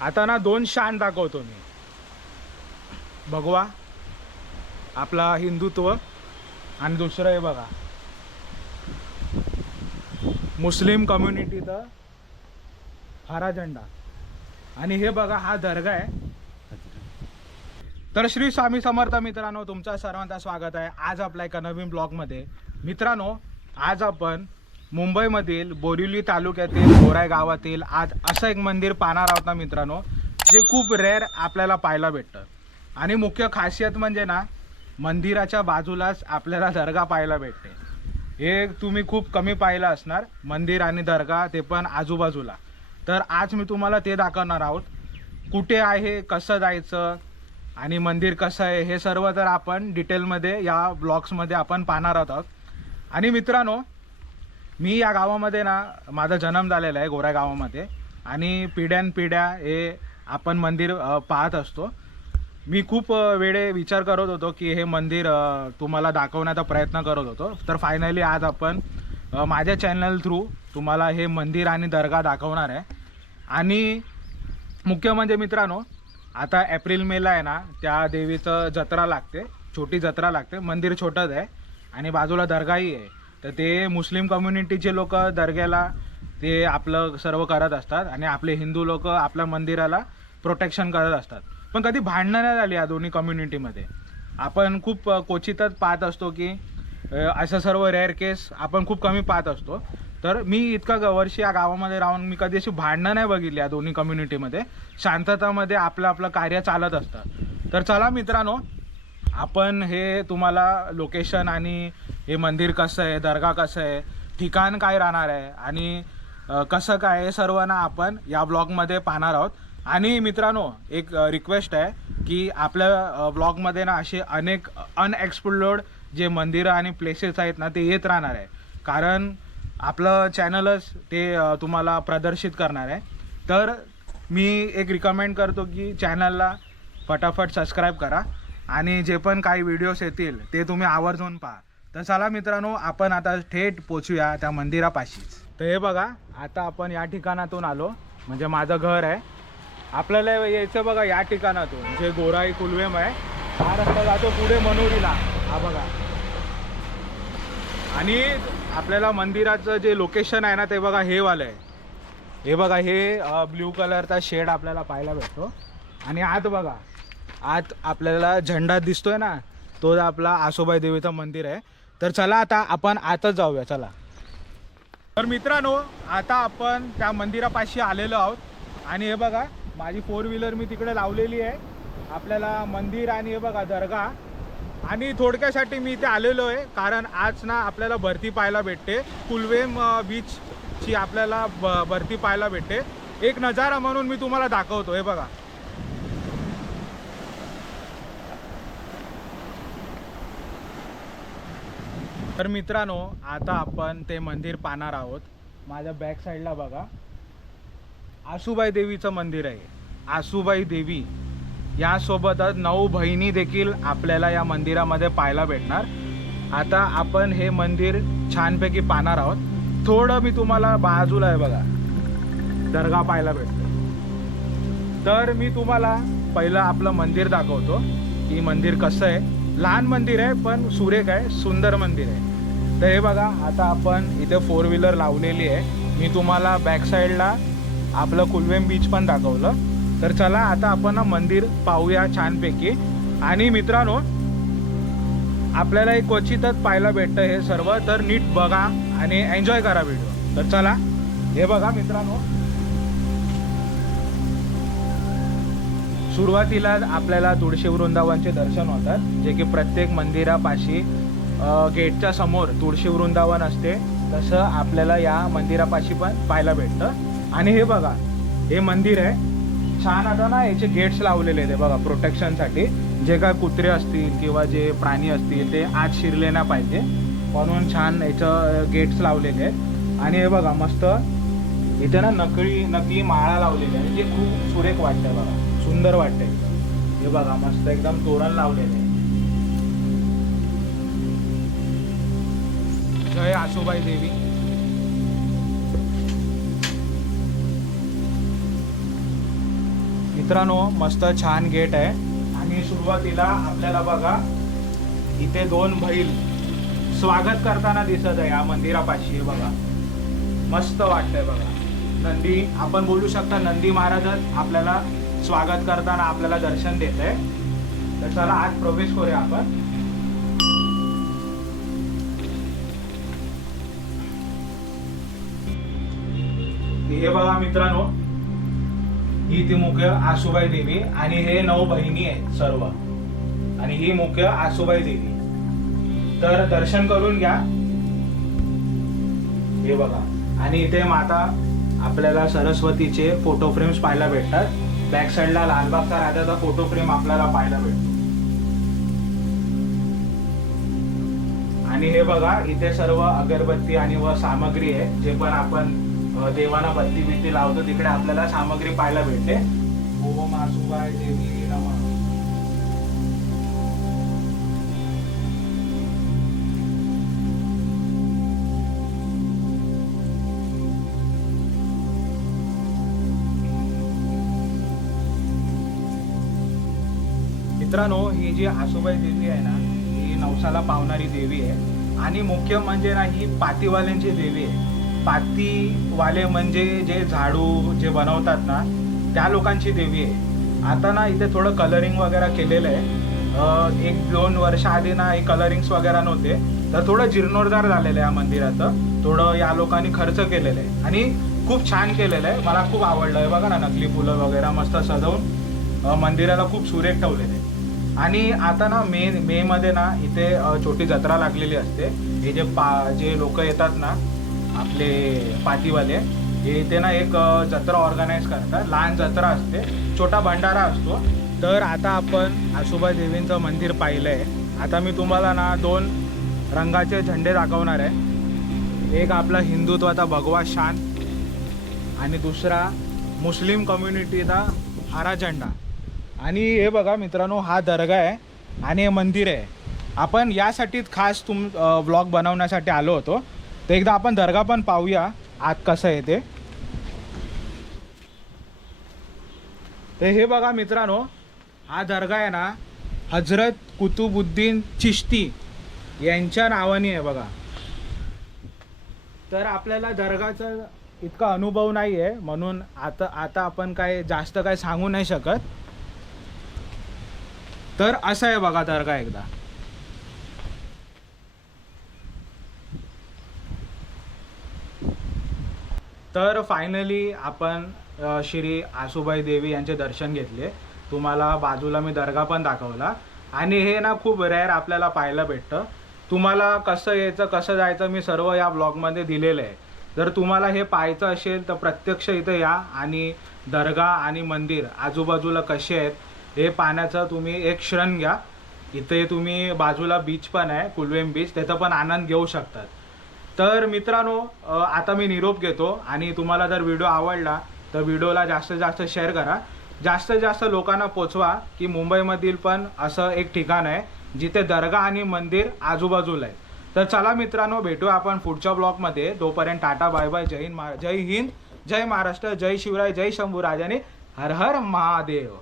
आता ना दोन शान दाखवतो मी. भगवा आपला हिंदुत्व आणि दुसरं हे बघा. मुस्लिम कम्युनिटीचा हरा झेंडा. आणि हे बघा हा दर्गा आहे. तर श्री स्वामी समर्थ मित्रांनो तुमचा सर्वांचा स्वागत आहे. आज आपल्या एका नवीन ब्लॉगमध्ये. मित्रांनो आज आपण मुंबईमधील बोरिवली तालुक्यातील गोराय गावातील आज असं एक मंदिर पाहणार आहोत ना मित्रांनो जे खूप रेअर आपल्याला पाहायला भेटतं. आणि मुख्य खासियत म्हणजे ना मंदिराच्या बाजूलाच आपल्याला दर्गा पाहायला भेटते. हे तुम्ही खूप कमी पाहिलं असणार मंदिर आणि दर्गा ते पण आजूबाजूला. तर आज मी तुम्हाला ते दाखवणार आहोत. कुठे आहे कसं जायचं आणि मंदिर कसं आहे हे सर्व तर आपण डिटेलमध्ये या ब्लॉग्समध्ये आपण पाहणार आहोत. आणि मित्रांनो मी या गावामध्ये ना माझा जन्म झालेला आहे गोऱ्या गावामध्ये. आणि पिढ्यानपिढ्या हे आपण मंदिर पाहत असतो. मी खूप वेळे विचार करत होतो की हे मंदिर तुम्हाला दाखवण्याचा प्रयत्न करत होतो. तर फायनली आज आपण माझ्या चॅनल थ्रू तुम्हाला हे मंदिर आणि दर्गा दाखवणार आहे. आणि मुख्य म्हणजे मित्रांनो आता एप्रिल मेला आहे ना त्या देवीचं जत्रा लागते. छोटी जत्रा लागते. मंदिर छोटंच आहे. आणि बाजूला दर्गाही आहे. तर ते मुस्लिम कम्युनिटीचे लोक दर्ग्याला ते आपलं सर्व करत असतात आणि आपले हिंदू लोक आपल्या मंदिराला प्रोटेक्शन करत असतात. पण कधी भांडणं नाही झाली या दोन्ही कम्युनिटीमध्ये आपण खूप क्वचितच पाहत असतो की असं सर्व रेअर केस आपण खूप कमी पाहत असतो. तर मी इतका वर्षी या गावामध्ये राहून मी कधी अशी भांडणं नाही बघितली या दोन्ही कम्युनिटीमध्ये शांततामध्ये आपलं आपलं कार्य चालत असतं. तर चला मित्रांनो आपण हे तुम्हाला लोकेशन आणि हे मंदिर कसं आहे दर्गा कसं आहे ठिकाण काय राहणार आहे आणि कसं काय हे सर्व ना आपण या ब्लॉगमध्ये पाहणार आहोत. आणि मित्रांनो एक रिक्वेस्ट आहे की आपल्या ब्लॉगमध्ये ना असे अनेक अनएक्सप्लोर्ड जे मंदिरं आणि प्लेसेस आहेत ना ते येत राहणार आहे. कारण आपलं चॅनलच ते तुम्हाला प्रदर्शित करणार आहे. तर मी एक रिकमेंड करतो की चॅनलला फटाफट सबस्क्राईब करा. आणि जे पण काही व्हिडिओज येतील ते तुम्ही आवर्जून पहा. तर चला मित्रांनो आपण आता थेट पोचूया त्या मंदिरापाशीच. तर हे बघा आता आपण या ठिकाणातून आलो. म्हणजे माझं घर आहे. आपल्याला यायचं बघा या ठिकाणातून. जे गोराई कुलवेम आहे हा रस्ता जातो पुढे मनोरीला. हा बघा. आणि आपल्याला मंदिराचं जे लोकेशन आहे ना ते बघा हे वालं आहे. हे बघा हे ब्ल्यू कलरचा शेड आपल्याला पाहायला भेटतो. आणि आत बघा आत आपल्याला झेंडा दिसतोय ना तो आपला आसोबाई देवीचं मंदिर आहे. तर चला आता आपण आतच जाऊया चला. तर मित्रांनो आता आपण त्या मंदिरापाशी आलेलो आहोत. आणि हे बघा माझी फोर व्हीलर मी तिकडे लावलेली आहे. आपल्याला मंदिर आणि हे बघा दर्गा. आणि थोडक्यासाठी मी इथे आलेलो आहे कारण आज ना आपल्याला भरती पाहायला भेटते. कुलवेम बीचची आपल्याला ब भरती पाहायला भेटते. एक नजारा म्हणून मी तुम्हाला दाखवतो हे बघा. तर मित्रांनो आता आपण ते मंदिर पाहणार आहोत. माझ्या बॅक साईडला बघा. आसूबाई देवीचं मंदिर आहे. आसूबाई देवी. यासोबतच नऊ बहिणी देखील आपल्याला या मंदिरामध्ये पाहायला भेटणार. आता आपण हे मंदिर छानपैकी पाहणार आहोत. थोडं मी तुम्हाला बाजूला आहे बघा. दर्गा पाहायला भेटतो. तर मी तुम्हाला पहिलं आपलं मंदिर दाखवतो. की मंदिर कसं आहे. लहान मंदिर आहे पण सुरेख आहे सुंदर मंदिर आहे. तर हे बघा आता आपण इथे फोर व्हीलर लावलेली आहे. मी तुम्हाला बॅक साईडला आपलं कुलवेम बीच पण दाखवलं. तर चला आता आपण ना मंदिर पाहूया छानपैकी. आणि मित्रांनो आपल्याला एक क्वचितच पाहायला भेटतं हे सर्व. तर नीट बघा आणि एन्जॉय करा व्हिडिओ तर चला हे बघा मित्रांनो. सुरुवातीला आपल्याला तुळशी वृंदावनचे दर्शन होतात जे की प्रत्येक मंदिरापाशी गेटच्या समोर तुळशी वृंदावन असते तसं आपल्याला या मंदिरापाशी पण पाहायला भेटतं. आणि हे बघा हे मंदिर आहे. छान आता ना याचे गेट्स लावलेले आहेत बघा प्रोटेक्शनसाठी जे काय कुत्रे असतील किंवा जे प्राणी असतील ते आत शिरले ना पाहिजे. म्हणून छान याचं गेट्स लावलेले आहेत. आणि हे बघा मस्त. इथे ना नकळी नकली माळा लावलेली आहे जे खूप सुरेख वाटतंय बघा. सुंदर वाटतंय. हे बघा मस्त एकदम तोरण लावलेले आहे जय आशोबाई देवी। मित्रांनो मस्त छान गेट आहे. आणि सुरुवातीला आपल्याला बघा इथे दोन बैल स्वागत करताना दिसत आहे या मंदिरापाशी बघा. मस्त वाटतंय बघा. नंदी आपण बोलू शकता नंदी महाराजच आपल्याला स्वागत करताना आपल्याला दर्शन देत आहे तर चला आज प्रवेश करूया आपण. हे बघा मित्रांनो ही ती मुख्य आसुबाई देवी आणि हे नऊ बहिणी आहेत सर्व. आणि ही मुख्य आसुबाई देवी. तर दर्शन करून घ्या. हे बघा. आणि इथे माता आपल्याला सरस्वतीचे फोटो फ्रेम्स पाहायला भेटतात. बॅक साईडला लालबागचा राजाचा फोटो फ्रेम आपल्याला पाहायला भेटतो. आणि हे बघा इथे सर्व अगरबत्ती आणि व सामग्री आहे जे पण आपण देवाना बत्ती बित्ती लावतो तिकडे आपल्याला सामग्री पाहायला भेटते. ओम आसुबाय देवी मित्रांनो ही जी आसुबाई देवी आहे ना ही नवसाला पावणारी देवी आहे. आणि मुख्य म्हणजे ना ही पातीवाल्यांची देवी आहे. पातीवाले म्हणजे जे झाडू जे बनवतात ना त्या लोकांची देवी आहे. आता ना इथे थोडं कलरिंग वगैरे केलेलं आहे. एक दोन वर्ष आधी ना हे कलरिंग्स वगैरे नव्हते तर थोडं जीर्णोद्धार झालेलं आहे या मंदिराचं. थोडं या लोकांनी खर्च केलेलं आहे. आणि खूप छान केलेलं आहे. मला खूप आवडलं आहे. बघा ना नकली फुलं वगैरे मस्त सजवून मंदिराला खूप सुरेख ठेवलेले आहे. आणि आता ना मे मे मध्ये ना इथे छोटी जत्रा लागलेली असते. हे जे पा जे लोक येतात ना आपले पाटीवाले हे इथे ना एक जत्रा ऑर्गनाईज करतात. लहान जत्रा असते छोटा भंडारा असतो. तर आता आपण आशोबा देवींचं मंदिर पाहिलं आहे आता मी तुम्हाला ना दोन रंगाचे झेंडे दाखवणार आहे. एक आपला हिंदुत्वाचा भगवा शान आणि दुसरा मुस्लिम कम्युनिटीचा हरा झेंडा. आणि हे बघा मित्रांनो हा दर्गा आहे आणि हे मंदिर आहे. आपण यासाठीच खास तुम ब्लॉग बनवण्यासाठी आलो होतो. तर एकदा आपण दर्गा पण पाहूया. आत कसं आहे ते. तर हे बघा मित्रांनो हा दर्गा आहे ना हजरत कुतुबुद्दीन चिश्ती यांच्या नावाने आहे बघा. तर आपल्याला दर्गाचा इतका अनुभव नाही आहे म्हणून आता आता आपण काय जास्त काय सांगू नाही शकत. तर असं आहे बघा दर्गा एकदा. तर फायनली आपण श्री आसुबाई देवी यांचे दर्शन घेतले. तुम्हाला बाजूला मी दर्गा पण दाखवला. आणि हे ना खूप रेअर आपल्याला पाहायला भेटतं. तुम्हाला कसं यायचं कसं जायचं मी सर्व या ब्लॉगमध्ये दिलेलं आहे. जर तुम्हाला हे पाहायचं असेल तर प्रत्यक्ष इथं या आणि दर्गा आणि मंदिर आजूबाजूला कसे आहेत हे पाण्याचं तुम्ही एक क्षण घ्या. इथे तुम्ही बाजूला बीच पण आहे कुलवेम बीच त्याचा पण आनंद घेऊ शकतात. तर मित्रांनो आता मी निरोप घेतो आणि तुम्हाला जर व्हिडिओ आवडला तर व्हिडिओला जास्तीत जास्त शेअर करा. जास्तीत जास्त लोकांना पोचवा की मुंबईमधील पण असं एक ठिकाण आहे जिथे दर्गा आणि मंदिर आजूबाजूला आहे. तर चला मित्रांनो भेटूया आपण पुढच्या ब्लॉगमध्ये. तोपर्यंत टाटा बाय बाय. जय हिंद जय हिंद जय महाराष्ट्र जय शिवराय जय शंभू राजाने हर हर महादेव.